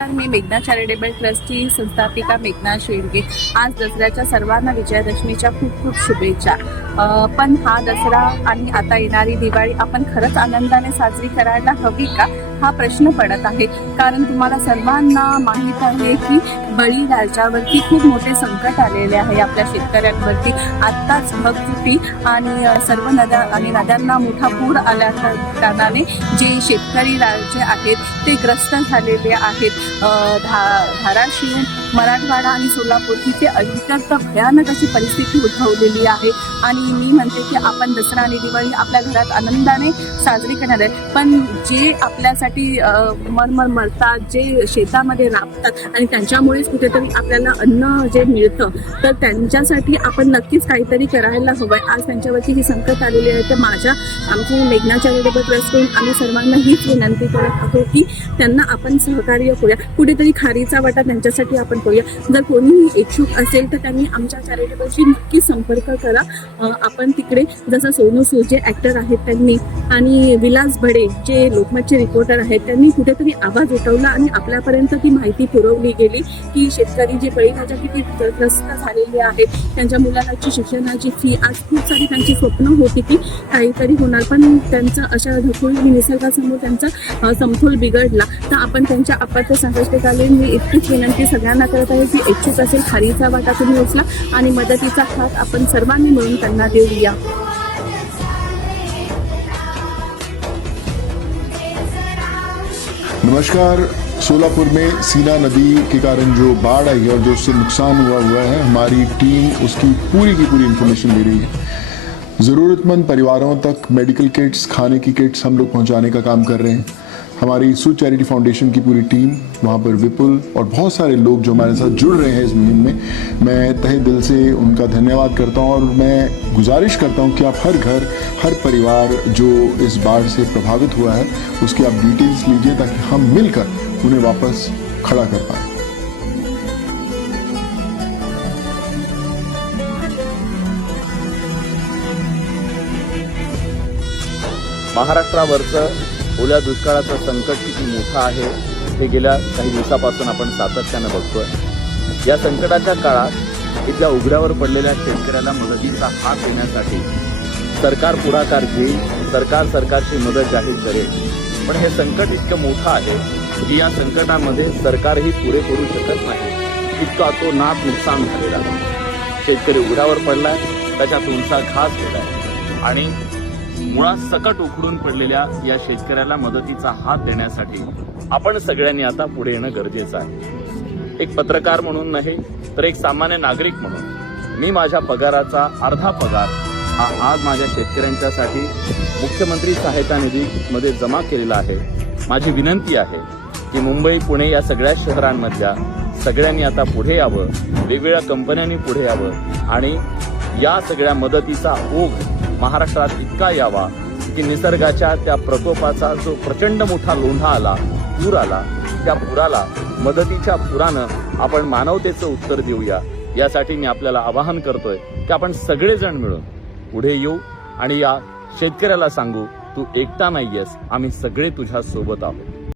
मी मेघना चॅरिटेबल ट्रस्टची संस्थापिका मेघना शेळके आज दसऱ्याच्या सर्वांना विजयादशमीच्या खूप खूप शुभेच्छा. पण हा दसरा आणि आता येणारी दिवाळी आपण खरंच आनंदाने साजरी करायला हवी का? हा प्रश्न पडत आहे. कारण तुम्हाला सर्वांना माहीत आहे की बळी राज्यावरती खूप मोठे संकट आलेले आहे आपल्या शेतकऱ्यांवरती. आत्ताच भगती आणि सर्व नद्या आणि नद्यांना मोठा पूर आल्या कारणाने जे शेतकरी राज्य आहेत ते ग्रस्त झालेले आहेत. धा धाराशिव मराठवाडा आणि सोलापूर तिथे अत्यंत भयानक अशी परिस्थिती उद्भवलेली आहे. आणि मी म्हणते की आपण दसरा आणि दिवाळी आपल्या घरात आनंदाने साजरी करणार आहे. पण जे आपल्यासाठी मरमर मरतात जे शेतामध्ये राबतात आणि त्यांच्यामुळेच कुठेतरी आपल्याला अन्न जे मिळतं तर त्यांच्यासाठी आपण नक्कीच काहीतरी करायला हवंय. आज त्यांच्यावरती ही संकट आलेली आहे. तर माझ्या आमची मेघना प्रेस करून आम्ही सर्वांना हीच विनंती करत आहोत की त्यांना आपण सहकार्य करूया. कुठेतरी खारीचा वाटा त्यांच्यासाठी आपण करूया. जर कोणीही इच्छुक असेल तर त्यांनी आमच्या चॅरिटेबलशी नक्की संपर्क करा. आपण तिकडे जसं सोनू सूजे जे आहेत त्यांनी आणि विलास भडे जे लोकमतचे रिपोर्टर आहेत त्यांनी कुठेतरी आवाज उठवला आणि आपल्यापर्यंत ती माहिती पुरवली गेली की शेतकरी जे बळीराजा किती त्रस्त झालेले आहेत त्यांच्या मुलांची शिक्षणाची फी आज खूप सारी त्यांची स्वप्न होती की काहीतरी होणार. पण त्यांचं अशा ढकूळ निसर्गासमोर त्यांचा समतोल बिघडला. तर आपण त्यांच्या अपत्य संकष्टकालीन मी इतकीच विनंती सगळ्यांना करत आहे की इच्छुक असेल खारीचा वाटा तुम्ही उचला आणि मदतीचा हात आपण सर्वांनी मिळून त्यांना देऊया. नमस्कार। सोलापुर में सीना नदी के कारण जो बाढ़ आई है और जो उससे नुकसान हुआ हुआ है, हमारी टीम उसकी पूरी की पूरी इन्फॉर्मेशन दे रही है। ज़रूरतमंद परिवारों तक मेडिकल किट्स खाने की किट्स हम लोग पहुँचाने का काम कर रहे हैं। हमारी सू चैरिटी फाउंडेशन की पूरी टीम वहाँ पर विपुल और बहुत सारे लोग जो हमारे साथ जुड़ रहे हैं इस मुहिम में, मैं तहे दिल से उनका धन्यवाद करता हूँ और मैं गुजारिश करता हूँ कि आप हर घर, हर परिवार जो इस बाढ़ से प्रभावित हुआ है, उसकी आप डिटेल्स लीजिए ताकि हम मिलकर उन्हें वापस खड़ा कर पाएँ। महाराष्ट्रावरचं ओल्या दुष्काळाचं संकट किती मोठं आहे हे गेल्या काही दिवसापासून आपण सातत्यानं बघतोय. या संकटाच्या काळात इथल्या उघड्यावर पडलेल्या शेतकऱ्याला मदतीचा हात देण्यासाठी सरकार पुढाकार घेईल सरकार सरकारची मदत जाहीर करेल. पण हे संकट इतकं मोठं आहे की या संकटामध्ये सरकारही पुरे करू शकत नाही. इतका तो नाक नुकसान झालेला आहे. शेतकरी उघड्यावर पडलाय त्याच्यात उंचा घास गेलाय आणि मुळात सकट उखडून पडलेल्या या शेतकऱ्याला मदतीचा हात देण्यासाठी आपण सगळ्यांनी आता पुढे येणं गरजेचं आहे. एक पत्रकार म्हणून नाही तर एक सामान्य नागरिक म्हणून मी माझ्या पगाराचा अर्धा पगार हा आज माझ्या शेतकऱ्यांच्यासाठी मुख्यमंत्री सहायता निधीमध्ये जमा केलेला आहे. माझी विनंती आहे की मुंबई पुणे या सगळ्या शहरांमधल्या सगळ्यांनी आता पुढे यावं वेगवेगळ्या कंपन्यांनी पुढे यावं आणि या सगळ्या मदतीचा ओघ महाराष्ट्रात इतका यावा की निसर्गाच्या त्या प्रकोपाचा जो प्रचंड मोठा लोंढा आला पूर आला त्या पुराला मदतीच्या पुरानं आपण मानवतेचं उत्तर देऊया. यासाठी मी आपल्याला आवाहन करतोय की आपण सगळेजण मिळून पुढे येऊ आणि या शेतकऱ्याला सांगू तू एकटा नाहीयेस आम्ही सगळे तुझ्या सोबत आहोत.